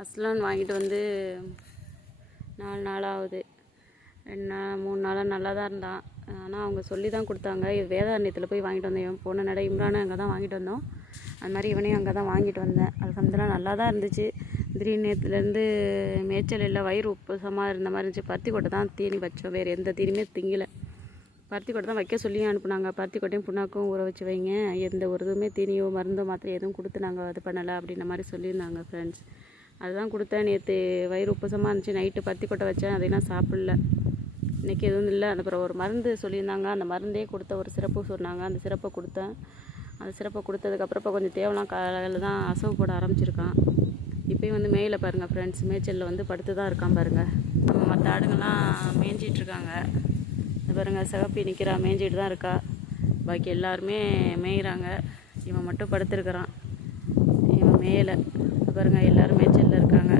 Azlan வாங்கிட்டு வந்து 4 நாளாகுது. 2 நாள் 3 நாளாக நல்லா தான் இருந்தான். ஆனால் அவங்க சொல்லி தான் கொடுத்தாங்க. இது வேதாரண்யத்தில் போய் வாங்கிட்டு வந்தேன். இவன் போன நடை இம்ரானை அங்கே தான் வாங்கிட்டு வந்தோம். அது மாதிரி இவனையும் அங்கே தான் வாங்கிட்டு வந்தேன். அல்ஹம்துலில்லாஹ் நல்லா தான் இருந்துச்சு. திடீர்னு நேற்றுலேருந்து மேய்ச்சல் இல்லை, வயிறு உப்புசமாக இருந்த மாதிரி இருந்துச்சு. பருத்தி கொட்டை தான் தீனி வச்சோம், வேறு எந்த தீனியுமே திங்கலை. பருத்தி கொட்டை தான் வைக்க சொல்லி அனுப்புனாங்க. பருத்தி கொட்டையும் புண்ணாக்கும் ஊற வச்சு வைங்க, எந்த ஒரு இதுவுமே தீனியோ மருந்தோ மாத்திரை எதுவும் கொடுத்து நாங்கள் இது பண்ணலை அப்படின்ற மாதிரி சொல்லியிருந்தாங்க ஃப்ரெண்ட்ஸ். அதுதான் கொடுத்தேன். நேற்று வயிறு உப்புசமாக இருந்துச்சு. நைட்டு பருத்தி கொட்டை வச்சேன், அதையெல்லாம் சாப்பிடல. இன்றைக்கி எதுவும் இல்லை. அப்புறம் ஒரு மருந்து சொல்லியிருந்தாங்க, அந்த மருந்தே கொடுத்த ஒரு சிறப்பு சொன்னாங்க. அந்த சிறப்பை கொடுத்தேன். அந்த சிறப்பை கொடுத்ததுக்கப்புறம் இப்போ கொஞ்சம் தேவலாம் காலையில் தான் அசவு போட ஆரம்பிச்சிருக்கான். இப்போயும் வந்து மேயில பாருங்கள் ஃப்ரெண்ட்ஸ், மேய்ச்சலில் வந்து படுத்து தான் இருக்கான் பாருங்கள். நம்ம மற்ற ஆடுங்கள்லாம் மேய்ஞ்சிட்ருக்காங்க. பாருங்கள், சிகப்பி நிற்கிறா, மேய்ஞ்சிட்டு தான் இருக்கா. பாக்கி எல்லாருமே மேய்கிறாங்க. இவன் மட்டும் படுத்துருக்கிறான். இவன் மேலே பாருங்கள், எல்லோரும் மேய்ச்சலில் இருக்காங்க.